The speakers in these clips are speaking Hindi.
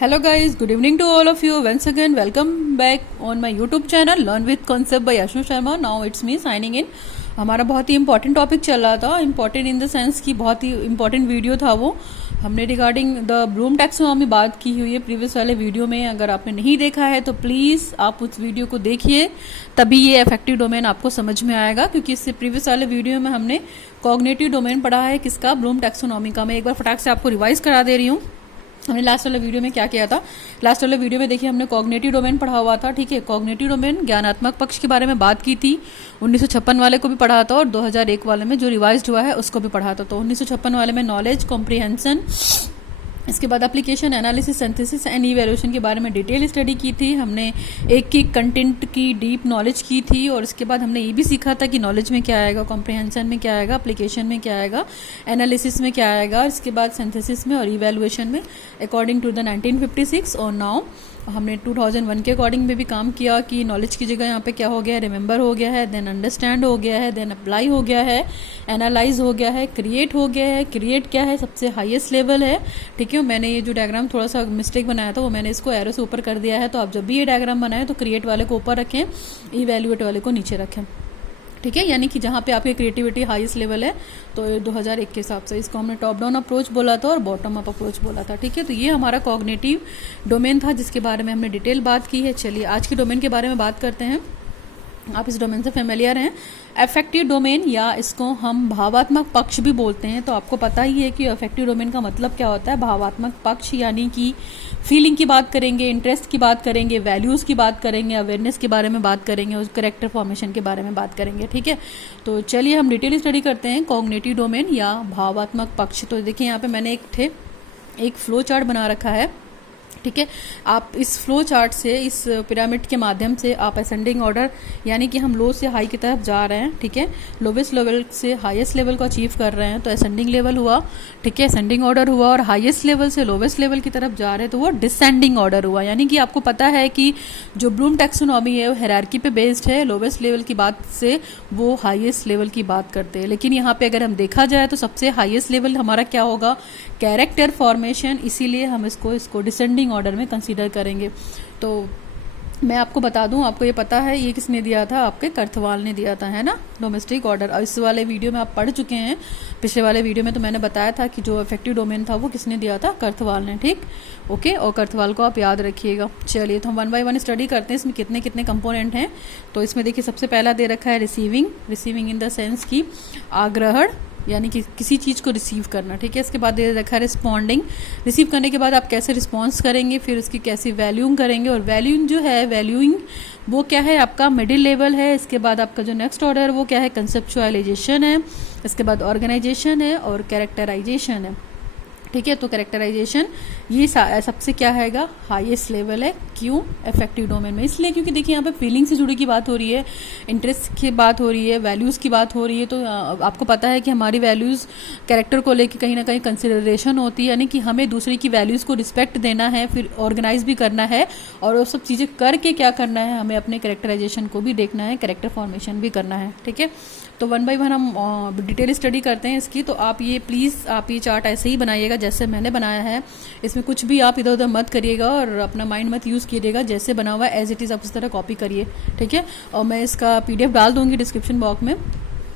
Hello guys, good evening to all of you. Once again, welcome back on my YouTube channel Learn with Concept by Ashu Sharma. Now it's me signing in. हमारा बहुत ही इंपॉर्टेंट टॉपिक चल रहा था, इंपॉर्टेंट इन द सेंस कि बहुत ही इंपॉर्टेंट वीडियो था वो। हमने रिगार्डिंग द ब्लूम टैक्सोनॉमी बात की हुई है प्रीवियस वाले वीडियो में। अगर आपने नहीं देखा है तो प्लीज़ आप उस वीडियो को देखिए, तभी ये अफेक्टिव डोमेन आपको समझ में आएगा। क्योंकि इससे प्रीवियस वाले वीडियो में हमने कॉग्निटिव डोमेन पढ़ा है किसका, ब्लूम टैक्सोनॉमी का। मैं एक बार फटाक से आपको रिवाइज करा दे रही हूँ। हमने लास्ट वाले वीडियो में क्या किया था, लास्ट वाले वीडियो में देखिए हमने कॉग्निटिव डोमेन पढ़ा हुआ था। ठीक है, कॉग्निटिव डोमेन ज्ञानात्मक पक्ष के बारे में बात की थी। 1956 वाले को भी पढ़ा था और 2001 वाले में जो रिवाइज्ड हुआ है उसको भी पढ़ा था। तो 1956 वाले में नॉलेज, कॉम्प्रिहेंशन, इसके बाद application, analysis, synthesis and evaluation के बारे में डिटेल स्टडी की थी। हमने एक की कंटेंट की डीप नॉलेज की थी और इसके बाद हमने ये भी सीखा था कि नॉलेज में क्या आएगा, कॉम्प्रिहेंशन में क्या आएगा, एप्लीकेशन में क्या आएगा, एनालिसिस में क्या आएगा, इसके बाद सिंथेसिस में और इवैल्यूएशन में अकॉर्डिंग टू द 1956। और नाउ हमने 2001 के अकॉर्डिंग में भी काम किया कि नॉलेज की जगह यहाँ पे क्या हो गया है, रिमेंबर हो गया है, देन अंडरस्टैंड हो गया है, देन अप्लाई हो गया है, एनालाइज हो गया है, क्रिएट हो गया है। क्रिएट क्या है, सबसे हाईएस्ट लेवल है। ठीक है, मैंने ये जो डायग्राम थोड़ा सा मिस्टेक बनाया था वो मैंने इसको एरो से ऊपर कर दिया है। तो आप जब भी ये डायग्राम बनाएं तो क्रिएट वाले को ऊपर रखें, इवैल्यूएट वाले को नीचे रखें। ठीक है, यानी कि जहाँ पे आपकी क्रिएटिविटी हाईएस्ट लेवल है। तो 2001 के हिसाब से इसको हमने टॉप डाउन अप्रोच बोला था और बॉटम अप अप्रोच बोला था। ठीक है, तो ये हमारा कॉग्निटिव डोमेन था जिसके बारे में हमने डिटेल बात की है। चलिए आज के डोमेन के बारे में बात करते हैं। आप इस डोमेन से फेमिलियर हैं। अफेक्टिव डोमेन या इसको हम भावात्मक पक्ष भी बोलते हैं। तो आपको पता ही है कि अफेक्टिव डोमेन का मतलब क्या होता है। भावात्मक पक्ष यानी कि फीलिंग की बात करेंगे, इंटरेस्ट की बात करेंगे, वैल्यूज़ की बात करेंगे, अवेयरनेस के बारे में बात करेंगे और कैरेक्टर फॉर्मेशन के बारे में बात करेंगे। ठीक है, तो चलिए हम डिटेल स्टडी करते हैं कॉग्निटिव डोमेन या भावात्मक पक्ष। तो देखिए यहाँ पे मैंने एक फ्लो चार्ट बना रखा है। ठीक है, आप इस फ्लो चार्ट से, इस पिरामिड के माध्यम से आप असेंडिंग ऑर्डर यानी कि हम लो से हाई की तरफ जा रहे हैं। ठीक है, लोवेस्ट लेवल से हाईएस्ट लेवल को अचीव कर रहे हैं तो असेंडिंग लेवल हुआ। ठीक है, असेंडिंग ऑर्डर हुआ। और हाईएस्ट लेवल से लोवेस्ट लेवल की तरफ जा रहे हैं तो वो डिसेंडिंग ऑर्डर हुआ। यानी कि आपको पता है कि जो ब्लूम टैक्सोनॉमी है वो हायरार्की पे बेस्ड है। लोवेस्ट लेवल की बात से वो हाईएस्ट लेवल की बात करते हैं। लेकिन यहाँ पे अगर हम देखा जाए तो सबसे हाईएस्ट लेवल हमारा क्या होगा, कैरेक्टर फॉर्मेशन। इसीलिए हम इसको डिसेंडिंग ऑर्डर में कंसीडर करेंगे। तो मैं आपको बता दूं, आपको ये पता है ये किसने दिया था, आपके कर्थवाल ने दिया था, है ना, डोमेस्टिक ऑर्डर। और इस वाले वीडियो में आप पढ़ चुके हैं। पिछले वाले वीडियो में तो मैंने बताया था कि जो इफेक्टिव डोमेन था वो किसने दिया था, कर्थवाल ने। ठीक, ओके, और कर्थवाल को आप याद रखिएगा। चलिए तो हम 1 बाय 1 स्टडी करते हैं। इसमें कितने कितने कंपोनेंट हैं। तो इसमें देखिए सबसे पहला दे रखा है रिसीविंग इन द सेंस की आग्रहण, यानी कि किसी चीज़ को रिसीव करना। ठीक है, इसके बाद दे रखा है रिस्पॉन्डिंग, रिसीव करने के बाद आप कैसे रिस्पॉन्स करेंगे, फिर उसकी कैसे वैल्यूइंग करेंगे। और वैल्यूइंग जो है, वैल्यूइंग वो क्या है, आपका मिडिल लेवल है। इसके बाद आपका जो नेक्स्ट ऑर्डर है वो क्या है, कंसेप्चुअलाइजेशन है। इसके बाद ऑर्गेनाइजेशन है और कैरेक्टराइजेशन है। ठीक है, तो कैरेक्टराइजेशन ये सबसे क्या हैगा, हाईएस्ट लेवल है। क्यों, इफेक्टिव डोमेन में, इसलिए क्योंकि देखिए यहाँ पे फीलिंग से जुड़ी की बात हो रही है, इंटरेस्ट की बात हो रही है, वैल्यूज़ की बात हो रही है। तो आपको पता है कि हमारी वैल्यूज़ कैरेक्टर को लेके कहीं ना कहीं कंसिडरेशन होती है। यानी कि हमें दूसरे की वैल्यूज़ को रिस्पेक्ट देना है, फिर ऑर्गेनाइज भी करना है और वो सब चीज़ें करके क्या करना है, हमें अपने कैरेक्टराइजेशन को भी देखना है, कैरेक्टर फॉर्मेशन भी करना है। ठीक है, तो 1 बाय 1 हम डिटेल स्टडी करते हैं इसकी। तो आप ये प्लीज़ आप ये चार्ट ऐसे ही बनाइएगा जैसे मैंने बनाया है। इसमें कुछ भी आप इधर उधर मत करिएगा और अपना माइंड मत यूज़ कीजिएगा। जैसे बना हुआ है एज इट इज़ आप उस तरह कॉपी करिए। ठीक है, और मैं इसका PDF डाल दूँगी डिस्क्रिप्शन बॉक्स में,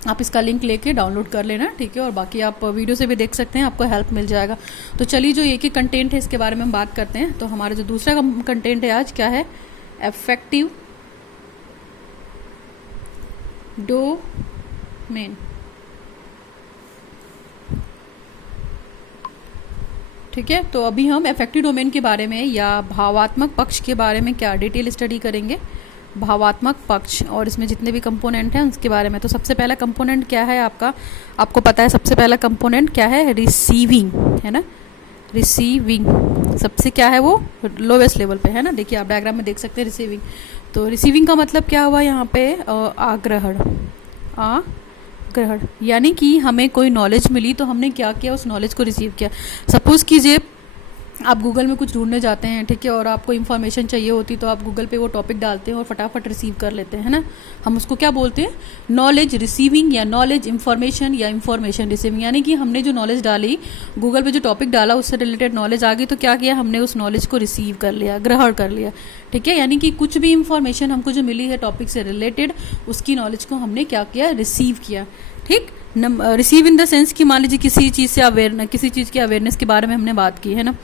आप इसका लिंक लेके डाउनलोड कर लेना। ठीक है, और बाकी आप वीडियो से भी देख सकते हैं, आपको हेल्प मिल जाएगा। तो चलिए जो एक ही कंटेंट है इसके बारे में हम बात करते हैं। तो हमारा जो दूसरा कंटेंट है आज क्या है, अफेक्टिव डोमेन। ठीक है, तो अभी हम इफेक्टिव डोमेन के बारे में या भावात्मक पक्ष के बारे में क्या डिटेल स्टडी करेंगे, भावात्मक पक्ष और इसमें जितने भी कंपोनेंट हैं उसके बारे में। तो सबसे पहला कंपोनेंट क्या है आपका, आपको पता है सबसे पहला कंपोनेंट क्या है, रिसीविंग, है ना। रिसीविंग सबसे क्या है, वो लोवेस्ट लेवल पे है ना। देखिए आप डायग्राम में देख सकते हैं रिसीविंग। तो रिसीविंग का मतलब क्या हुआ यहाँ पे, आग्रहण। ग्रहण यानी कि हमें कोई नॉलेज मिली तो हमने क्या किया, उस नॉलेज को रिसीव किया। सपोज कीजिए आप गूगल में कुछ ढूंढने जाते हैं, ठीक है, और आपको इन्फॉर्मेशन चाहिए होती तो आप गूगल पे वो टॉपिक डालते हैं और फटाफट रिसीव कर लेते हैं, है ना। हम उसको क्या बोलते हैं, नॉलेज रिसीविंग या नॉलेज इंफॉर्मेशन या इंफॉर्मेशन रिसीविंग। यानी कि हमने जो नॉलेज डाली, गूगल पे जो टॉपिक डाला, उससे रिलेटेड नॉलेज आ गई तो क्या किया हमने, उस नॉलेज को रिसीव कर लिया, ग्रहण कर लिया, ठीक है। यानी कि कुछ भी इंफॉर्मेशन हमको जो मिली है टॉपिक से रिलेटेड, उसकी नॉलेज को हमने क्या किया, रिसीव किया, ठीक। रिसीव इन द सेंस कि मान लीजिए किसी चीज़ से किसी चीज़ की अवेयरनेस के बारे में हमने बात की है ना।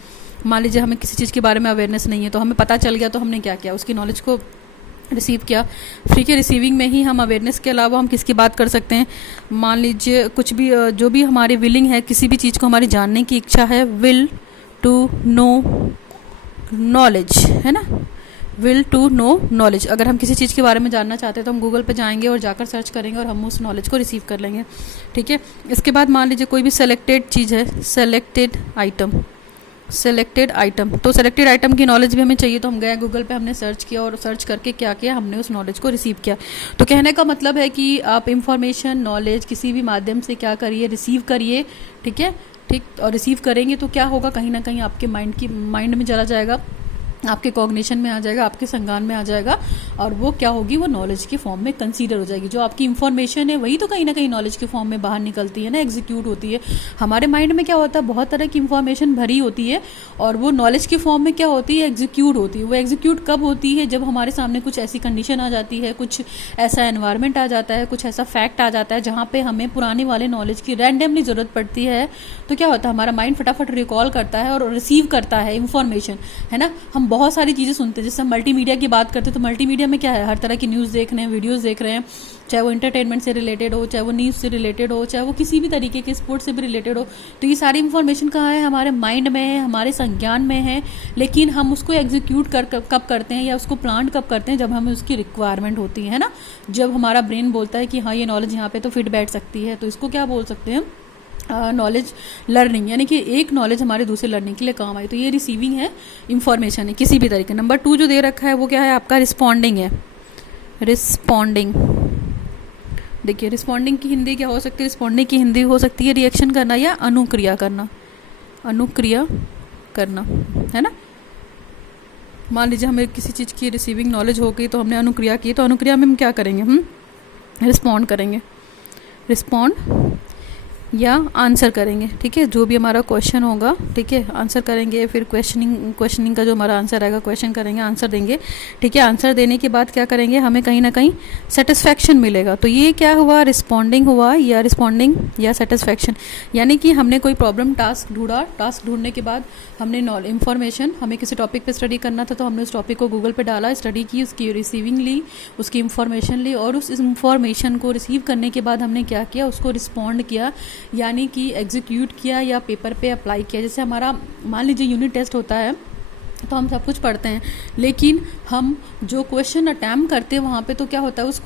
मान लीजिए हमें किसी चीज़ के बारे में अवेयरनेस नहीं है तो हमें पता चल गया तो हमने क्या किया, उसकी नॉलेज को रिसीव किया, ठीक है। रिसीविंग में ही हम अवेयरनेस के अलावा हम किसकी बात कर सकते हैं, मान लीजिए कुछ भी जो भी हमारी विलिंग है, किसी भी चीज़ को हमारी जानने की इच्छा है, विल टू नो नॉलेज, है ना, विल टू नो नॉलेज। अगर हम किसी चीज़ के बारे में जानना चाहते हैं तो हम गूगल पे जाएंगे और जाकर सर्च करेंगे और हम उस नॉलेज को रिसीव कर लेंगे, ठीक है। इसके बाद मान लीजिए कोई भी सेलेक्टेड चीज़ है, सेलेक्टेड आइटम, तो सेलेक्टेड आइटम की नॉलेज भी हमें चाहिए तो हम गए गूगल पे, हमने सर्च किया और सर्च करके क्या किया, हमने उस नॉलेज को रिसीव किया। तो कहने का मतलब है कि आप इंफॉर्मेशन, नॉलेज किसी भी माध्यम से क्या करिए, रिसीव करिए, ठीक है, ठीक। और रिसीव करेंगे तो क्या होगा, कहीं ना कहीं आपके माइंड में चला जाएगा, आपके कॉग्निशन में आ जाएगा, आपके संज्ञान में आ जाएगा, और वो क्या होगी, वो नॉलेज के फॉर्म में कंसीडर हो जाएगी। जो आपकी इन्फॉर्मेशन है वही तो कहीं ना कहीं नॉलेज के फॉर्म में बाहर निकलती है ना, एग्जीक्यूट होती है। हमारे माइंड में क्या होता है, बहुत तरह की इन्फॉर्मेशन भरी होती है और वो नॉलेज के फॉर्म में क्या होती है, एग्जीक्यूट होती है। वो एग्जीक्यूट कब होती है, जब हमारे सामने कुछ ऐसी कंडीशन आ जाती है, कुछ ऐसा एनवायरनमेंट आ जाता है, कुछ ऐसा फैक्ट आ जाता है जहाँ पे हमें पुराने वाले नॉलेज की रैंडमली ज़रूरत पड़ती है। तो क्या होता है, हमारा माइंड फटाफट रिकॉल करता है और रिसीव करता है इन्फॉर्मेशन, है ना। हम बहुत सारी चीज़ें सुनते हैं, जैसे हम मल्टीमीडिया की बात करते हैं तो मल्टीमीडिया में क्या है, हर तरह की न्यूज़ देख रहे हैं, वीडियोस देख रहे हैं, चाहे वो एंटरटेनमेंट से रिलेटेड हो, चाहे वो न्यूज़ से रिलेटेड हो, चाहे वो किसी भी तरीके के स्पोर्ट्स से भी रिलेटेड हो। तो ये सारी इन्फॉर्मेशन कहाँ है, हमारे माइंड में है, हमारे संज्ञान में है, लेकिन हम उसको एग्जीक्यूट कब करते हैं या उसको प्लांट कब करते हैं, जब हमें उसकी रिक्वायरमेंट होती है ना। जब हमारा ब्रेन बोलता है कि हाँ ये नॉलेज यहाँ पे तो फिट बैठ सकती है, तो इसको क्या बोल सकते हैं, नॉलेज लर्निंग। यानी कि एक नॉलेज हमारे दूसरे लर्निंग के लिए काम आई। तो ये रिसीविंग है, इंफॉर्मेशन है किसी भी तरीके। नंबर 2 जो दे रखा है वो क्या है आपका, रिस्पॉन्डिंग है। रिस्पॉन्डिंग, देखिए रिस्पॉन्डिंग की हिंदी क्या हो सकती है, रिस्पॉन्डिंग की हिंदी हो सकती है रिएक्शन करना या अनुक्रिया करना, अनुक्रिया करना, है ना। मान लीजिए हमें किसी चीज़ की रिसीविंग नॉलेज हो गई तो हमने अनुक्रिया की, तो अनुक्रिया में हम क्या करेंगे, हम रिस्पॉन्ड करेंगे, रिस्पॉन्ड या आंसर करेंगे, ठीक है। जो भी हमारा क्वेश्चन होगा, ठीक है, आंसर करेंगे, फिर क्वेश्चनिंग का जो हमारा आंसर आएगा, क्वेश्चन करेंगे, आंसर देंगे, ठीक है। आंसर देने के बाद क्या करेंगे, हमें कहीं ना कहीं सेटिस्फैक्शन मिलेगा। तो ये क्या हुआ, रिस्पॉन्डिंग हुआ या रिस्पॉन्डिंग या सेटिस्फैक्शन। यानी कि हमने कोई प्रॉब्लम टास्क ढूंढा, टास्क ढूंढने के बाद हमने इन्फॉर्मेशन, हमें किसी टॉपिक पे स्टडी करना था तो हमने उस टॉपिक को गूगल पे डाला, स्टडी की, उसकी रिसीविंग ली, उसकी इन्फॉर्मेशन ली, और उस इन्फॉर्मेशन को रिसीव करने के बाद हमने क्या किया, उसको रिस्पॉन्ड किया, यानी कि एग्जीक्यूट किया या पेपर पे अप्लाई किया। जैसे हमारा मान लीजिए यूनिट टेस्ट होता है तो हम सब कुछ पढ़ते हैं, लेकिन हम जो क्वेश्चन अटैम्प्ट करते हैं वहाँ पे तो क्या होता है, उस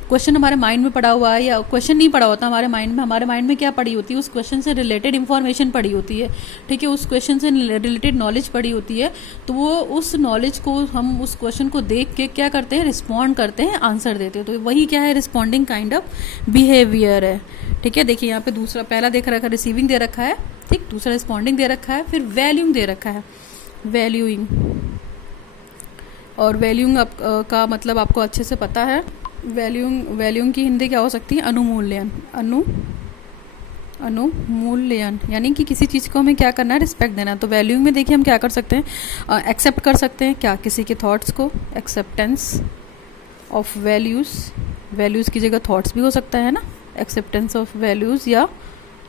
क्वेश्चन हमारे माइंड में पड़ा हुआ है, या क्वेश्चन नहीं पड़ा होता हमारे माइंड में क्या पड़ी होती है, उस क्वेश्चन से रिलेटेड इन्फॉर्मेशन पड़ी होती है, ठीक है, उस क्वेश्चन से रिलेटेड नॉलेज पड़ी होती है। तो वो उस नॉलेज को हम उस क्वेश्चन को देख के क्या करते हैं, रिस्पॉन्ड करते हैं, आंसर देते हैं। तो वही क्या है, रिस्पॉन्डिंग काइंड ऑफ बिहेवियर है, ठीक है। देखिए यहाँ पे दूसरा, पहला देख रखा है रिसीविंग दे रखा है, ठीक, दूसरा रिस्पॉन्डिंग दे रखा है, फिर वैल्यूइंग दे रखा है, वैल्यूइंग। और वैल्यूइंग का मतलब आपको अच्छे से पता है। वैल्यूइंग की हिंदी क्या हो सकती है, अनुमूल्यन, अनुमूल्यन, यानी कि किसी चीज़ को हमें क्या करना है, रिस्पेक्ट देना है। तो वैल्यूइंग में देखिए हम क्या कर सकते हैं, एक्सेप्ट कर सकते हैं क्या, किसी के थॉट्स को, एक्सेप्टेंस ऑफ वैल्यूज़ की जगह थॉट्स भी हो सकता है ना, एक्सेप्टेंस ऑफ वैल्यूज़ या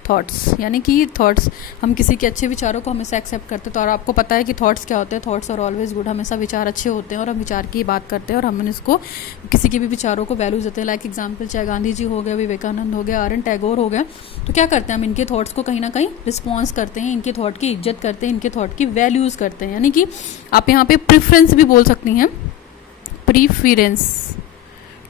थॉट्स। यानी कि थॉट्स, हम किसी के अच्छे विचारों को हमेशा एक्सेप्ट करते हैं। तो और आपको पता है कि थॉट्स क्या होते हैं, थॉट्स आर ऑलवेज गुड, हमेशा विचार अच्छे होते हैं और हम विचार की बात करते हैं और हम इसको किसी के भी विचारों को वैल्यूज देते हैं। लाइक एग्जाम्पल, चाहे गांधी जी हो गए, विवेकानंद हो गया, आर एन टैगोर हो गए, तो क्या करते हैं हम इनके थॉट्स को कहीं ना कहीं रिस्पॉन्स करते हैं, इनके थॉट की इज्जत करते हैं, इनके थॉट की वैल्यूज़ करते हैं। यानी कि आप यहाँ पे प्रेफरेंस भी बोल सकती हैं, प्रीफरेंस,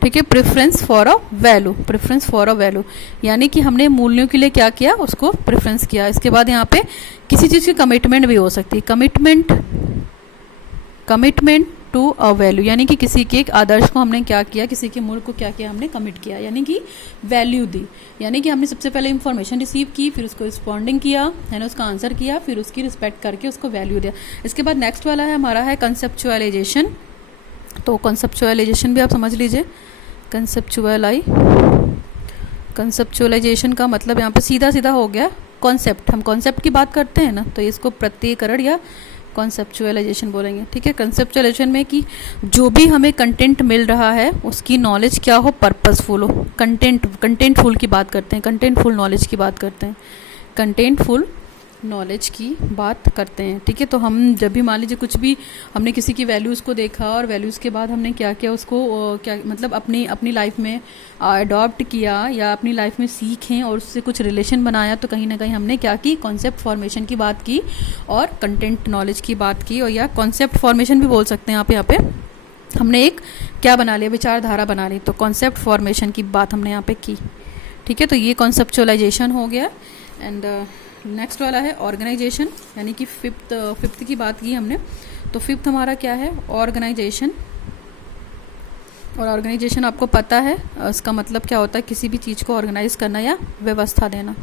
ठीक है, preference for a value, preference for a value, यानी कि हमने मूल्यों के लिए क्या किया, उसको प्रेफरेंस किया। इसके बाद यहाँ पे किसी चीज़ की कमिटमेंट भी हो सकती है, कमिटमेंट टू अ वैल्यू, यानी कि किसी के एक आदर्श को हमने क्या किया, किसी के मूल को क्या किया, हमने कमिट किया, यानी कि वैल्यू दी। यानी कि हमने सबसे पहले इंफॉर्मेशन रिसीव की, फिर उसको रिस्पॉन्डिंग किया, है ना, उसका आंसर किया, फिर उसकी रिस्पेक्ट करके उसको वैल्यू दिया। इसके बाद नेक्स्ट वाला है हमारा है कंसेप्चुअलाइजेशन। तो कंसेप्चुअलाइजेशन भी आप समझ लीजिए। कंसेप्चुअलाइजेशन का मतलब यहाँ पे सीधा सीधा हो गया कॉन्सेप्ट। हम कॉन्सेप्ट की बात करते हैं ना, तो इसको प्रत्ययकरण या कॉन्सेप्चुअलाइजेशन बोलेंगे। ठीक है, कंसेप्चुअलाइजेशन में कि जो भी हमें कंटेंट मिल रहा है उसकी नॉलेज क्या हो, पर्पसफुल हो। कंटेंटफुल की बात करते हैं, कंटेंटफुल नॉलेज की बात करते हैं, कंटेंटफुल नॉलेज की बात करते हैं। ठीक है, तो हम जब भी मान लीजिए कुछ भी हमने किसी की वैल्यूज़ को देखा और वैल्यूज़ के बाद हमने क्या किया उसको क्या मतलब अपनी लाइफ में अडॉप्ट किया या अपनी लाइफ में सीखें और उससे कुछ रिलेशन बनाया, तो कहीं ना कहीं हमने क्या की, कॉन्सेप्ट फॉर्मेशन की बात की और कंटेंट नॉलेज की बात की, और या कॉन्सेप्ट फॉर्मेशन भी बोल सकते हैं आप। यहाँ पे हमने एक क्या बना लिया, विचारधारा बना ली, तो कॉन्सेप्ट फॉर्मेशन की बात हमने यहाँ पे की। ठीक है, तो ये कॉन्सेप्चुअलाइजेशन हो गया। एंड नेक्स्ट वाला है ऑर्गेनाइजेशन, यानी कि फिफ्थ की बात की हमने। तो फिफ्थ हमारा क्या है, ऑर्गेनाइजेशन। और ऑर्गेनाइजेशन आपको पता है इसका मतलब क्या होता है, किसी भी चीज़ को ऑर्गेनाइज करना या व्यवस्था देना,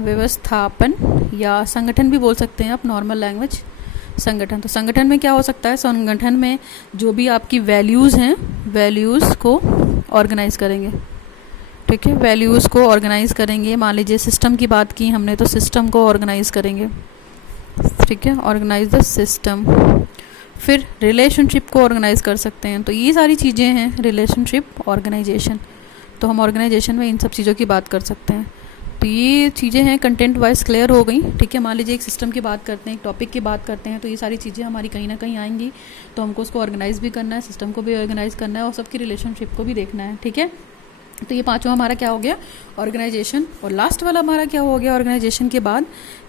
व्यवस्थापन या संगठन भी बोल सकते हैं आप, नॉर्मल लैंग्वेज संगठन। तो संगठन में क्या हो सकता है, संगठन में जो भी आपकी वैल्यूज़ हैं, वैल्यूज़ को ऑर्गेनाइज करेंगे। ठीक है, वैल्यूज़ को ऑर्गेनाइज करेंगे। मान लीजिए सिस्टम की बात की हमने, तो सिस्टम को ऑर्गेनाइज करेंगे। ठीक है, ऑर्गेनाइज द सिस्टम। फिर रिलेशनशिप को ऑर्गेनाइज कर सकते हैं। तो ये सारी चीज़ें हैं, रिलेशनशिप, ऑर्गेनाइजेशन। तो हम ऑर्गेनाइजेशन में इन सब चीज़ों की बात कर सकते हैं। तो ये चीज़ें हैं कंटेंट वाइज क्लियर हो गई। ठीक है, मान लीजिए एक सिस्टम की बात करते हैं, एक टॉपिक की बात करते हैं, तो ये सारी चीज़ें हमारी कहीं ना कहीं आएंगी। तो हमको उसको ऑर्गेनाइज भी करना है, सिस्टम को भी ऑर्गेनाइज करना है और सबकी रिलेशनशिप को भी देखना है। ठीक है, तो ये पांचवा हमारा क्या हो गया, ऑर्गेनाइजेशन। और लास्ट वाला हमारा क्या हो गया ऑर्गेनाइजेशन के बाद,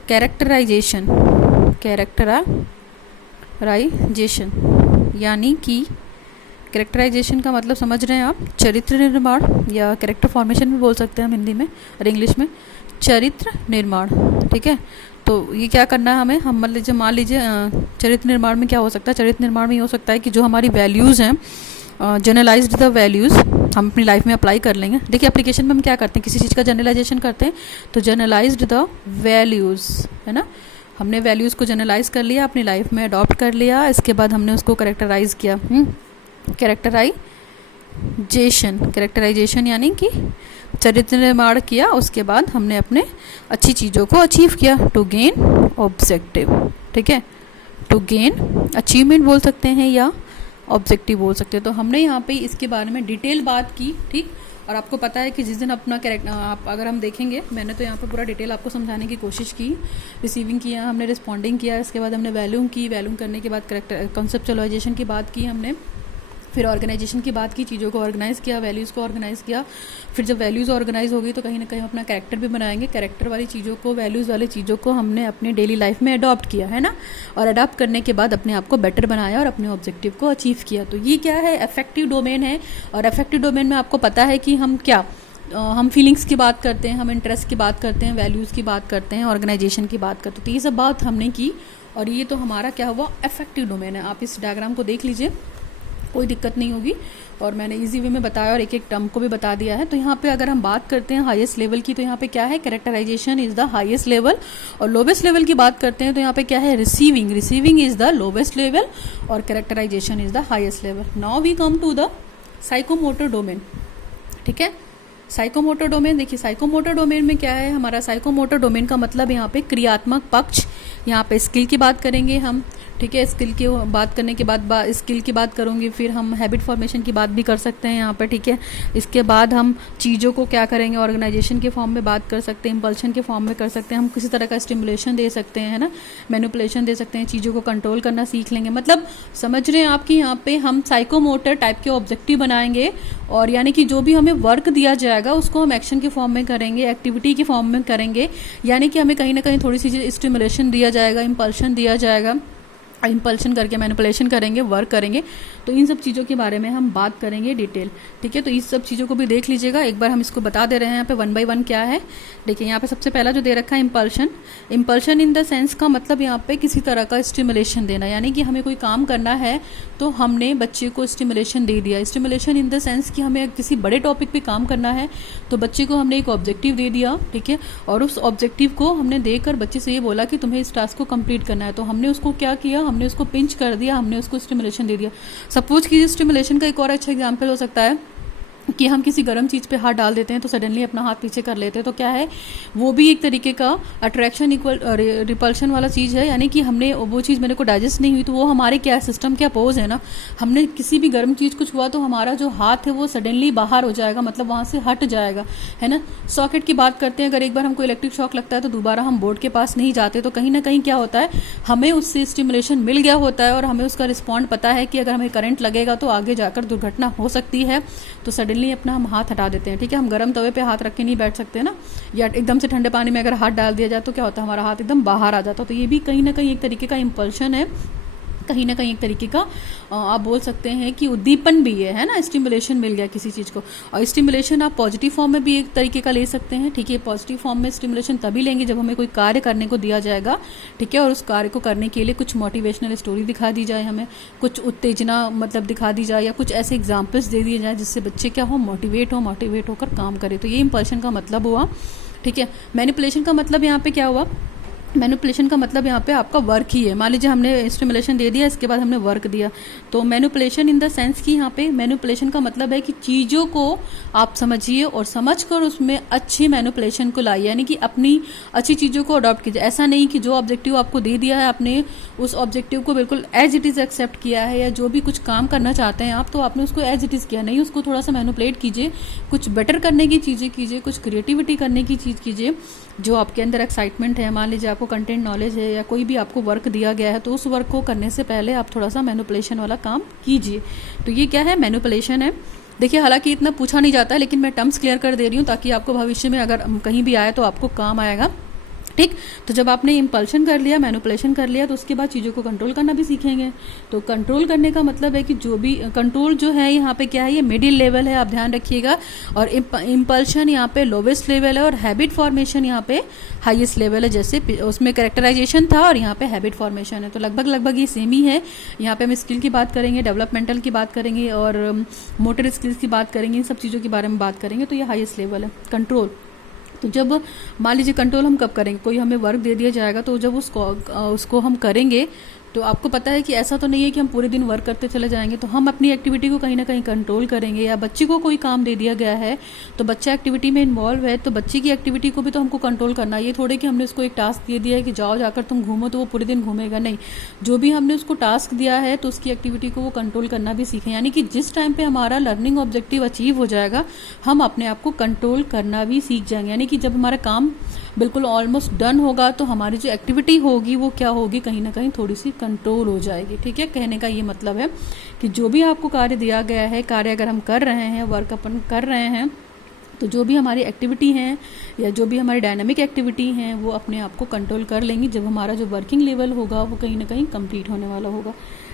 कैरेक्टराइजेशन। कैरेक्टराइजेशन यानी कि कैरेक्टराइजेशन का मतलब समझ रहे हैं आप, चरित्र निर्माण या कैरेक्टर फॉर्मेशन भी बोल सकते हैं हम हिंदी में और इंग्लिश में, चरित्र निर्माण। ठीक है, तो ये क्या करना है हमें, हम मान लीजिए चरित्र निर्माण में क्या हो सकता है, चरित्र निर्माण में ये हो सकता है कि जो हमारी वैल्यूज़ हैं, जनरलाइज्ड द वैल्यूज़ हम अपनी लाइफ में अप्लाई कर लेंगे। देखिए एप्लीकेशन में हम क्या करते हैं, किसी चीज़ का जनरलाइजेशन करते हैं, तो जनरलाइज्ड द वैल्यूज़, है ना, हमने वैल्यूज़ को जनरलाइज कर लिया, अपनी लाइफ में अडॉप्ट कर लिया, इसके बाद हमने उसको कैरेक्टराइज किया। कैरेक्टराइजेशन यानी कि चरित्र निर्माण किया, उसके बाद हमने अपने अच्छी चीज़ों को अचीव किया, टू गेन ऑब्जेक्टिव। ठीक है, टू गेन अचीवमेंट बोल सकते हैं या ऑब्जेक्टिव बोल सकते हैं। तो हमने यहाँ पे इसके बारे में डिटेल बात की। ठीक, और आपको पता है कि जिस दिन अपना कैरेक्टर आप अगर हम देखेंगे, मैंने तो यहाँ पे पूरा डिटेल आपको समझाने की कोशिश की, रिसीविंग किया हमने, रिस्पॉन्डिंग किया, इसके बाद हमने वैल्यूम की, वैल्यूम करने के बाद कैरेक्टर कॉन्सेप्चुअलाइजेशन की बात की हमने, फिर ऑर्गेनाइजेशन की बात की, चीज़ों को ऑर्गेनाइज़ किया, वैल्यूज़ को ऑर्गेनाइज़ किया। फिर जब वैल्यूज़ ऑर्गेनाइज होगी तो कहीं ना कहीं हम अपना कैरेक्टर भी बनाएंगे, कैरेक्टर वाली चीज़ों को, वैल्यूज़ वाली चीज़ों को हमने अपने डेली लाइफ में अडॉप्ट किया, है ना, और अडॉप्ट करने के बाद अपने आप को बेटर बनाया और अपने ऑब्जेक्टिव को अचीव किया। तो ये क्या है, अफेक्टिव डोमेन है। और अफेक्टिव डोमेन में आपको पता है कि हम क्या, हम फीलिंग्स की बात करते हैं, हम इंटरेस्ट की बात करते हैं, वैल्यूज़ की बात करते हैं, ऑर्गेनाइजेशन की बात करते हैं। तो ये सब बात हमने की और ये तो हमारा क्या हुआ, अफेक्टिव डोमेन है। आप इस डायग्राम को देख लीजिए, कोई दिक्कत नहीं होगी, और मैंने इजी वे में बताया और एक एक टर्म को भी बता दिया है। तो यहाँ पे अगर हम बात करते हैं हाईएस्ट लेवल की, तो यहाँ पे क्या है, characterisation is the highest level. और लोवेस्ट लेवल की बात करते हैं तो यहाँ पे क्या है, receiving is the lowest level और characterisation is the highest level. Now we come to the psychomotor domain. ठीक है, साइकोमोटर डोमेन, देखिए साइकोमोटर डोमेन में क्या है हमारा, साइकोमोटर डोमेन का मतलब यहाँ पे क्रियात्मक पक्ष, यहाँ पे स्किल की बात करेंगे हम। ठीक है, स्किल की बात करने के बाद स्किल की बात करूँगी, फिर हम हैबिट फॉर्मेशन की बात भी कर सकते हैं यहाँ पर। ठीक है, इसके बाद हम चीज़ों को क्या करेंगे, ऑर्गेनाइजेशन के फॉर्म में बात कर सकते हैं, इंपल्शन के फॉर्म में कर सकते हैं, हम किसी तरह का स्टिमुलेशन दे सकते हैं, है ना, मैनिपुलेशन दे सकते हैं, चीज़ों को कंट्रोल करना सीख लेंगे। मतलब समझ रहे हैं आप कि यहाँ पे हम साइकोमोटर टाइप के ऑब्जेक्टिव बनाएंगे, और यानी कि जो भी हमें वर्क दिया जाएगा उसको हम एक्शन के फॉर्म में करेंगे, एक्टिविटी के फॉर्म में करेंगे, यानी कि हमें कहीं ना कहीं थोड़ी सी स्टिमुलेशन दिया जाएगा, इंपल्शन दिया जाएगा, इम्पल्शन करके मैनिपुलेशन करेंगे, वर्क करेंगे। तो इन सब चीज़ों के बारे में हम बात करेंगे डिटेल, ठीक है। तो इस सब चीज़ों को भी देख लीजिएगा, एक बार हम इसको बता दे रहे हैं यहाँ पे 1 बाय 1 क्या है। देखिए यहाँ पे सबसे पहला जो दे रखा है impulsion. Impulsion in the sense का मतलब यहाँ पे किसी तरह का स्टिमुलेशन देना, यानी कि हमें कोई काम करना है तो हमने बच्चे को स्टिमुलेशन दे दिया। स्टिमुलेशन इन द सेंस कि हमें किसी बड़े टॉपिक पे काम करना है तो बच्चे को हमने एक ऑब्जेक्टिव दे दिया, ठीक है, और उस ऑब्जेक्टिव को हमने देकर बच्चे से ये बोला कि तुम्हें इस टास्क को कंप्लीट करना है। तो हमने उसको क्या किया, हमने उसको पिंच कर दिया, हमने उसको स्टिमुलेशन दे दिया। सपोज कि स्टिमुलेशन का एक और अच्छा एग्जांपल हो सकता है कि हम किसी गर्म चीज़ पे हाथ डाल देते हैं तो सडनली अपना हाथ पीछे कर लेते हैं, तो क्या है, वो भी एक तरीके का अट्रैक्शन इक्वल रिपल्शन वाला चीज़ है। यानी कि हमने वो चीज़ मेरे को डाइजेस्ट नहीं हुई तो वो हमारे क्या सिस्टम के अपोज है ना। हमने किसी भी गर्म चीज़ कुछ हुआ तो हमारा जो हाथ है वो सडनली बाहर हो जाएगा, मतलब वहाँ से हट जाएगा, है ना। सॉकेट की बात करते हैं, अगर एक बार हमको इलेक्ट्रिक शॉक लगता है तो दोबारा हम बोर्ड के पास नहीं जाते, तो कहीं ना कहीं क्या होता है, हमें उससे स्टिमुलेशन मिल गया होता है और हमें उसका रिस्पॉन्ड पता है कि अगर हमें करंट लगेगा तो आगे जाकर दुर्घटना हो सकती है, तो सडनली अपना हम हाथ हटा देते हैं, ठीक है। हम गर्म तवे पे हाथ रख के नहीं बैठ सकते ना, या एकदम से ठंडे पानी में अगर हाथ डाल दिया जाए तो क्या होता है, हमारा हाथ एकदम बाहर आ जाता है। तो ये भी कहीं ना कहीं एक तरीके का इम्पल्शन है, कहीं ना कहीं एक तरीके का आप बोल सकते हैं कि उद्दीपन भी है ना। स्टिमुलेशन मिल गया किसी चीज़ को, और स्टिमुलेशन आप पॉजिटिव फॉर्म में भी एक तरीके का ले सकते हैं, ठीक है। पॉजिटिव फॉर्म में स्टिमुलेशन तभी लेंगे जब हमें कोई कार्य करने को दिया जाएगा, ठीक है, और उस कार्य को करने के लिए कुछ मोटिवेशनल स्टोरी दिखा दी जाए, हमें कुछ उत्तेजना मतलब दिखा दी जाए, या कुछ ऐसे एग्जाम्पल्स दे दिए जाए जिससे बच्चे क्या हो, मोटिवेट होकर काम करे। तो ये इंपल्शन का मतलब हुआ, ठीक है। मैनिपुलेशन का मतलब यहाँ पे क्या हुआ, मैनिपुलेशन का मतलब यहाँ पे आपका वर्क ही है। मान लीजिए हमने स्टिमुलेशन दे दिया, इसके बाद हमने वर्क दिया, तो मैनिपुलेशन इन द सेंस कि यहाँ पे मैनिपुलेशन का मतलब है कि चीज़ों को आप समझिए और समझकर उसमें अच्छी मैनिपुलेशन को लाइए, यानी कि अपनी अच्छी चीज़ों को अडॉप्ट कीजिए। ऐसा नहीं कि जो ऑब्जेक्टिव आपको दे दिया है आपने उस ऑब्जेक्टिव को बिल्कुल एज इट इज़ एक्सेप्ट किया है, या जो भी कुछ काम करना चाहते हैं आप तो आपने उसको एज इट इज़ किया नहीं, उसको थोड़ा सा मैनिपुलेट कीजिए, कुछ बेटर करने की चीज़ें कीजिए, कुछ क्रिएटिविटी करने की चीज़ कीजिए, जो आपके अंदर एक्साइटमेंट है। मान लीजिए आपको कंटेंट नॉलेज है या कोई भी आपको वर्क दिया गया है, तो उस वर्क को करने से पहले आप थोड़ा सा मैनिपुलेशन वाला काम कीजिए। तो ये क्या है, मैनिपुलेशन है। देखिए हालांकि इतना पूछा नहीं जाता है, लेकिन मैं टर्म्स क्लियर कर दे रही हूँ ताकि आपको भविष्य में अगर कहीं भी आए तो आपको काम आएगा, ठीक। तो जब आपने इम्पल्शन कर लिया, मैनिपुलेशन कर लिया, तो उसके बाद चीज़ों को कंट्रोल करना भी सीखेंगे। तो कंट्रोल करने का मतलब है कि जो भी कंट्रोल जो है यहाँ पे क्या है, ये मिडिल लेवल है, आप ध्यान रखिएगा। और इम्पल्शन यहाँ पे लोवेस्ट लेवल है और हैबिट फॉर्मेशन यहाँ पे हाईएस्ट लेवल है। जैसे उसमें कैरेक्टराइजेशन था और यहाँ पे हैबिट फॉर्मेशन है, तो लगभग ये सेम ही है। यहाँ पे हम स्किल की बात करेंगे, डेवलपमेंटल की बात करेंगे और मोटर स्किल्स की बात करेंगे, इन सब चीज़ों के बारे में बात करेंगे। तो ये हाईएस्ट लेवल है कंट्रोल। तो जब मान लीजिए कंट्रोल हम कब करेंगे, कोई हमें वर्क दे दिया जाएगा तो जब उसको हम करेंगे तो आपको पता है कि ऐसा तो नहीं है कि हम पूरे दिन वर्क करते चले जाएंगे, तो हम अपनी एक्टिविटी को कहीं ना कहीं कंट्रोल करेंगे। या बच्चे को कोई काम दे दिया गया है तो बच्चा एक्टिविटी में इन्वॉल्व है, तो बच्चे की एक्टिविटी को भी तो हमको कंट्रोल करना है। ये थोड़े कि हमने उसको एक टास्क दे दिया है कि जाओ जाकर तुम घूमो तो वो पूरे दिन घूमेगा, नहीं। जो भी हमने उसको टास्क दिया है तो उसकी एक्टिविटी को वो कंट्रोल करना भी सीखें, यानी कि जिस टाइम पे हमारा लर्निंग ऑब्जेक्टिव अचीव हो जाएगा हम अपने आप को कंट्रोल करना भी सीख जाएंगे। यानी कि जब हमारा काम बिल्कुल ऑलमोस्ट डन होगा तो हमारी जो एक्टिविटी होगी वो क्या होगी, कहीं ना कहीं थोड़ी सी कंट्रोल हो जाएगी, ठीक है। कहने का ये मतलब है कि जो भी आपको कार्य दिया गया है, कार्य अगर हम कर रहे हैं, वर्क अपन कर रहे हैं, तो जो भी हमारी एक्टिविटी हैं या जो भी हमारी डायनामिक एक्टिविटी हैं वो अपने आप को कंट्रोल कर लेंगी जब हमारा जो वर्किंग लेवल होगा वो कहीं ना कहीं कंप्लीट होने वाला होगा।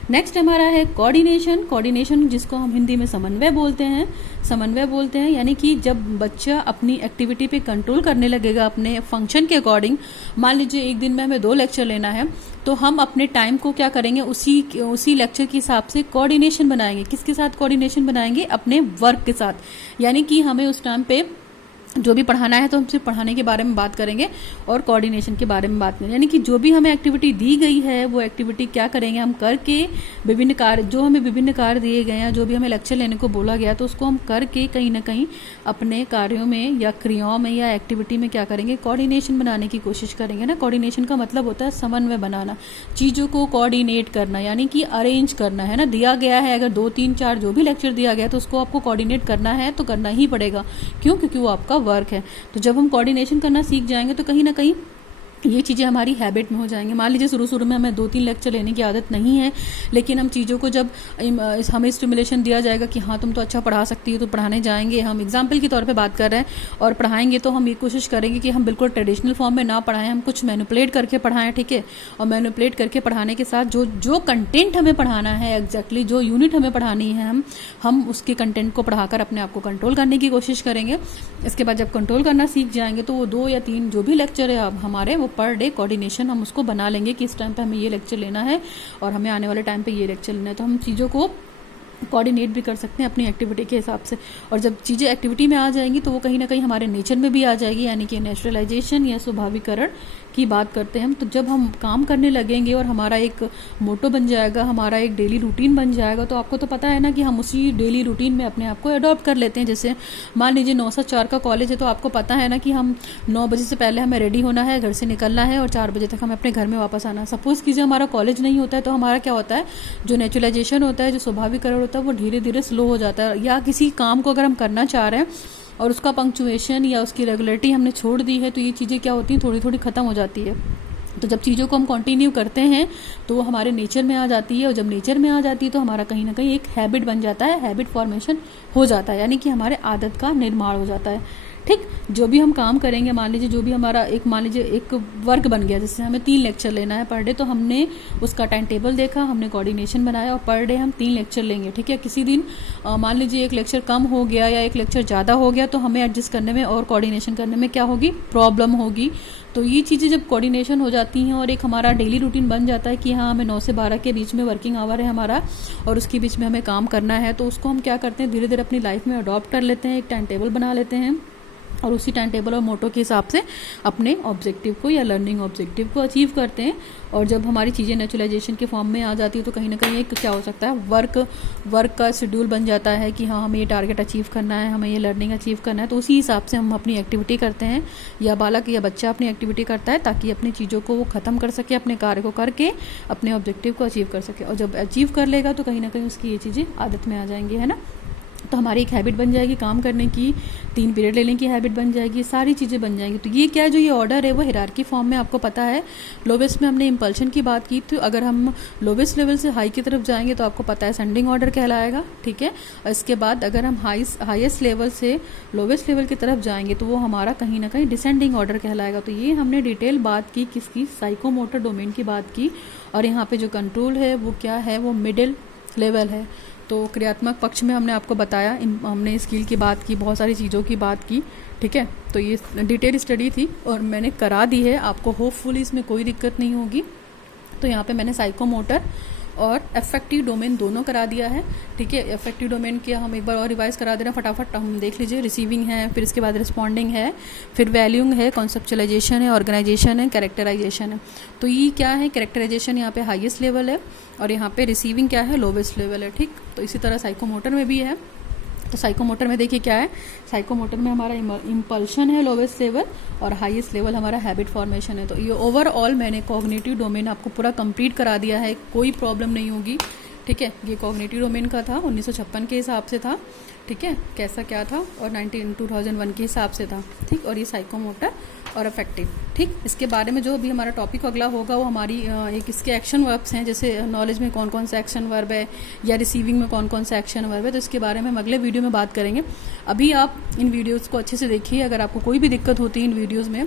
नेक्स्ट हमारा है कोऑर्डिनेशन। कोऑर्डिनेशन जिसको हम हिंदी में समन्वय बोलते हैं, यानी कि जब बच्चा अपनी एक्टिविटी पे कंट्रोल करने लगेगा अपने फंक्शन के अकॉर्डिंग। मान लीजिए एक दिन में हमें 2 लेक्चर लेना है तो हम अपने टाइम को क्या करेंगे, उसी लेक्चर के हिसाब से कोऑर्डिनेशन बनाएंगे। किसके साथ कोऑर्डिनेशन बनाएंगे, अपने वर्क के साथ। यानी कि हमें उस टाइम पे जो भी पढ़ाना है तो हम सिर्फ पढ़ाने के बारे में बात करेंगे और कोऑर्डिनेशन के बारे में बात करेंगे। यानी कि जो भी हमें एक्टिविटी दी गई है वो एक्टिविटी क्या करेंगे हम करके, विभिन्न कार्य जो हमें विभिन्न कार्य दिए गए हैं, जो भी हमें लेक्चर लेने को बोला गया तो उसको हम करके कहीं ना कहीं अपने कार्यों में या क्रियाओं में या एक्टिविटी में क्या करेंगे, कोऑर्डिनेशन बनाने की कोशिश करेंगे ना। कोऑर्डिनेशन का मतलब होता है समन्वय बनाना, चीज़ों को कोऑर्डिनेट करना, यानी कि अरेंज करना, है ना। दिया गया है अगर 2, 3, 4 जो भी लेक्चर दिया गया तो उसको आपको कोऑर्डिनेट करना है तो करना ही पड़ेगा। क्यों, क्योंकि वो आपका वर्क है। तो जब हम कोऑर्डिनेशन करना सीख जाएंगे तो कहीं ना कहीं ये चीज़ें हमारी हैबिट में हो जाएंगी। मान लीजिए शुरू शुरू में हमें 2-3 लेक्चर लेने की आदत नहीं है, लेकिन हम चीज़ों को जब हमें स्टिमुलेशन दिया जाएगा कि हाँ तुम तो अच्छा पढ़ा सकती हो, तो पढ़ाने जाएंगे। हम एग्जाम्पल के तौर पे बात कर रहे हैं और पढ़ाएंगे तो हम ये कोशिश करेंगे कि हम बिल्कुल ट्रेडिशनल फॉर्म में ना पढ़ाएं, हम कुछ मैनिपुलेट करके पढ़ाएं, ठीक है। और मैनिपुलेट करके पढ़ाने के साथ जो कंटेंट हमें पढ़ाना है, एग्जैक्टली जो यूनिट हमें पढ़ानी है, हम उसके कंटेंट को पढ़ाकर अपने आप को कंट्रोल करने की कोशिश करेंगे। इसके बाद जब कंट्रोल करना सीख जाएंगे तो वो 2 या 3 जो भी लेक्चर है हमारे, वो पर डे कोऑर्डिनेशन हम उसको बना लेंगे कि इस टाइम पे हमें ये लेक्चर लेना है और हमें आने वाले टाइम पे ये लेक्चर लेना है। तो हम चीज़ों को कोऑर्डिनेट भी कर सकते हैं अपनी एक्टिविटी के हिसाब से। और जब चीज़ें एक्टिविटी में आ जाएंगी तो वो कहीं ना कहीं हमारे नेचर में भी आ जाएगी, यानी कि नेचुरलाइजेशन या स्वाभाविकरण की बात करते हैं हम। तो जब हम काम करने लगेंगे और हमारा एक मोटो बन जाएगा, हमारा एक डेली रूटीन बन जाएगा, तो आपको तो पता है ना कि हम उसी डेली रूटीन में अपने आप को अडॉप्ट कर लेते हैं। जैसे मान लीजिए 9 से 4 का कॉलेज है, तो आपको पता है ना कि हम 9 बजे से पहले हमें रेडी होना है, घर से निकलना है और 4 बजे तक हमें अपने घर में वापस आना है। सपोज़ कीजिए हमारा कॉलेज नहीं होता है, तो हमारा क्या होता है, जो नेचुरलाइजेशन होता है, जो स्वाभाविकरण होता है, वो धीरे धीरे स्लो हो जाता है। या किसी काम को अगर हम करना चाह रहे हैं और उसका पंक्चुएशन या उसकी रेगुलरिटी हमने छोड़ दी है, तो ये चीज़ें क्या होती हैं, थोड़ी थोड़ी ख़त्म हो जाती है। तो जब चीज़ों को हम कंटिन्यू करते हैं तो वो हमारे नेचर में आ जाती है, और जब नेचर में आ जाती है तो हमारा कहीं ना कहीं एक हैबिट बन जाता है, हैबिट फॉर्मेशन हो जाता है, यानी कि हमारे आदत का निर्माण हो जाता है। ठीक, जो भी हम काम करेंगे, मान लीजिए जो भी हमारा मान लीजिए एक वर्क बन गया, जैसे हमें 3 लेक्चर लेना है पर डे, तो हमने उसका टाइम टेबल देखा, हमने कोऑर्डिनेशन बनाया और पर डे हम 3 लेक्चर लेंगे। ठीक है, किसी दिन मान लीजिए एक लेक्चर कम हो गया या एक लेक्चर ज़्यादा हो गया, तो हमें एडजस्ट करने में और कोऑर्डिनेशन करने में क्या होगी, प्रॉब्लम होगी। तो ये चीज़ें जब कोऑर्डिनेशन हो जाती हैं और एक हमारा डेली रूटीन बन जाता है कि हाँ हमें 9 से 12 के बीच में वर्किंग आवर है हमारा और उसके बीच में हमें काम करना है, तो उसको हम क्या करते हैं, धीरे धीरे अपनी लाइफ में अडॉप्ट कर लेते हैं, एक टाइम टेबल बना लेते हैं और उसी टाइम टेबल और मोटो के हिसाब से अपने ऑब्जेक्टिव को या लर्निंग ऑब्जेक्टिव को अचीव करते हैं। और जब हमारी चीज़ें नेचुरलाइजेशन के फॉर्म में आ जाती है तो कहीं ना कहीं एक क्या हो सकता है, वर्क का शेड्यूल बन जाता है कि हाँ हमें ये टारगेट अचीव करना है, हमें ये लर्निंग अचीव करना है, तो उसी हिसाब से हम अपनी एक्टिविटी करते हैं, या बालक या बच्चा अपनी एक्टिविटी करता है ताकि अपनी चीज़ों को वो ख़त्म कर सके, अपने कार्य को करके अपने ऑब्जेक्टिव को अचीव कर सके। और जब अचीव कर लेगा तो कहीं ना कहीं उसकी ये चीज़ें आदत में आ जाएंगी, है ना। तो हमारी एक हैबिट बन जाएगी काम करने की, 3 पीरियड लेने की हैबिट बन जाएगी, सारी चीज़ें बन जाएंगी। तो ये क्या है, जो ये ऑर्डर है वो हायरार्की फॉर्म में आपको पता है। लोवेस्ट में हमने इंपल्शन की बात की, तो अगर हम लोवेस्ट लेवल से हाई की तरफ जाएंगे तो आपको पता है असेंडिंग ऑर्डर कहलाएगा, ठीक है। और इसके बाद अगर हम हाईएस्ट लेवल से लोवेस्ट लेवल की तरफ जाएंगे तो वो हमारा कहीं ना कहीं डिसेंडिंग ऑर्डर कहलाएगा। तो ये हमने डिटेल बात की किसकी, साइकोमोटर डोमेन की बात की। और यहाँ पे जो कंट्रोल है वो क्या है, वो मिडिल लेवल है। तो क्रियात्मक पक्ष में हमने आपको बताया, हमने स्किल की बात की, बहुत सारी चीज़ों की बात की, ठीक है। तो ये डिटेल स्टडी थी और मैंने करा दी है, आपको होपफुली इसमें कोई दिक्कत नहीं होगी। तो यहाँ पे मैंने साइकोमोटर और अफेक्टिव डोमेन दोनों करा दिया है, ठीक है। अफेक्टिव डोमेन के हम एक बार और रिवाइज करा दे रहे हैं फटाफट, हम देख लीजिए। रिसीविंग है, फिर इसके बाद रिस्पॉन्डिंग है, फिर वैल्यूइंग है, कॉन्सेप्चुअलाइजेशन है, ऑर्गेनाइजेशन है, कैरेक्टराइजेशन है। तो ये क्या है, कैरेक्टराइजेशन यहाँ पे हाईएस्ट लेवल है और यहाँ पे रिसीविंग क्या है, लोवेस्ट लेवल है, ठीक। तो इसी तरह साइकोमोटर में भी है। तो साइकोमोटर में देखिए क्या है, साइकोमोटर में हमारा इम्पल्शन है लोवेस्ट लेवल और हाईएस्ट लेवल हमारा हैबिट फॉर्मेशन है। तो ये ओवरऑल मैंने कॉग्निटिव डोमेन आपको पूरा कंप्लीट करा दिया है, कोई प्रॉब्लम नहीं होगी, ठीक है। ये कॉग्निटिव डोमेन का था, 1956 के हिसाब से था, ठीक है, कैसा क्या था, और 2001 के हिसाब से था, ठीक। और ये साइकोमोटर और अफेक्टिव, ठीक। इसके बारे में जो भी हमारा टॉपिक अगला होगा वो हमारी एक इसके एक्शन वर्ब्स हैं, जैसे नॉलेज में कौन कौन सा एक्शन वर्ब है या रिसीविंग में कौन कौन सा एक्शन वर्ब है, तो इसके बारे में हम अगले वीडियो में बात करेंगे। अभी आप इन वीडियोज़ को अच्छे से देखिए। अगर आपको कोई भी दिक्कत होती है इन वीडियोज़ में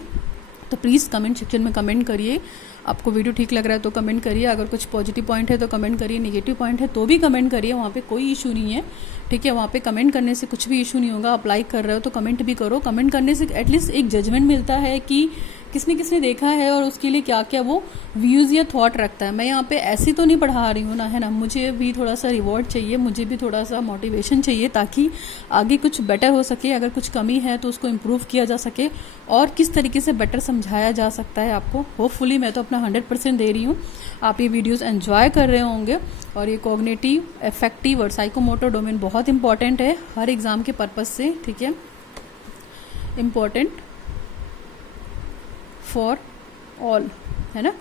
तो प्लीज़ कमेंट सेक्शन में कमेंट करिए। आपको वीडियो ठीक लग रहा है तो कमेंट करिए, अगर कुछ पॉजिटिव पॉइंट है तो कमेंट करिए, नेगेटिव पॉइंट है तो भी कमेंट करिए, वहाँ पे कोई इशू नहीं है, ठीक है। वहाँ पे कमेंट करने से कुछ भी इशू नहीं होगा। आप लाइक कर रहे हो तो कमेंट भी करो, कमेंट करने से एटलीस्ट एक जजमेंट मिलता है कि किसने किसने देखा है और उसके लिए क्या क्या वो व्यूज़ या थॉट रखता है। मैं यहाँ पे ऐसी तो नहीं पढ़ा रही हूँ ना, है ना, मुझे भी थोड़ा सा रिवॉर्ड चाहिए, मुझे भी थोड़ा सा मोटिवेशन चाहिए ताकि आगे कुछ बेटर हो सके। अगर कुछ कमी है तो उसको इम्प्रूव किया जा सके और किस तरीके से बेटर समझाया जा सकता है आपको। होपफुली मैं तो अपना 100% दे रही हूँ, आप ये वीडियोज़ एंजॉय कर रहे होंगे। और ये कॉग्निटिव, इफेक्टिव और साइकोमोटर डोमेन बहुत इंपॉर्टेंट है हर एग्ज़ाम के पर्पज़ से, ठीक है, इम्पॉर्टेंट फॉर ऑल, है ना।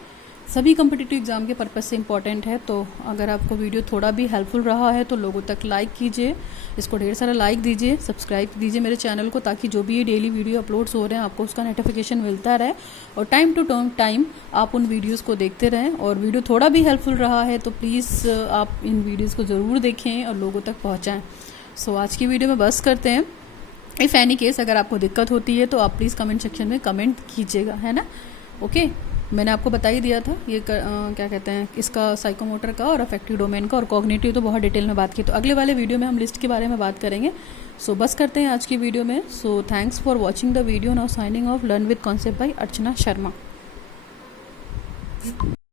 सभी कम्पिटिटिव एग्ज़ाम के पर्पज़ से इम्पॉर्टेंट है। तो अगर आपको वीडियो थोड़ा भी हेल्पफुल रहा है तो लोगों तक लाइक कीजिए, इसको ढेर सारा लाइक दीजिए, सब्सक्राइब कीजिए मेरे चैनल को, ताकि जो भी ये डेली वीडियो अपलोड्स हो रहे हैं आपको उसका नोटिफिकेशन मिलता रहे और टाइम टू टाइम आप उन वीडियोज़ को देखते रहें। और वीडियो थोड़ा भी हेल्पफुल रहा है तो प्लीज़ आप इन वीडियोज़ को ज़रूर देखें और लोगों तक पहुँचाएँ। सो आज की वीडियो में बस करते हैं। इफ़ एनी केस अगर आपको दिक्कत होती है तो आप प्लीज़ कमेंट सेक्शन में कमेंट कीजिएगा, है ना। ओके, मैंने आपको बता ही दिया था ये क्या कहते हैं इसका, साइकोमोटर का और अफेक्टिव डोमेन का और कॉग्निटिव तो बहुत डिटेल में बात की। तो अगले वाले वीडियो में हम लिस्ट के बारे में बात करेंगे। सो बस करते हैं आज की वीडियो में। So thanks for watching the video. Now signing off, learn with concept bye Archana Sharma.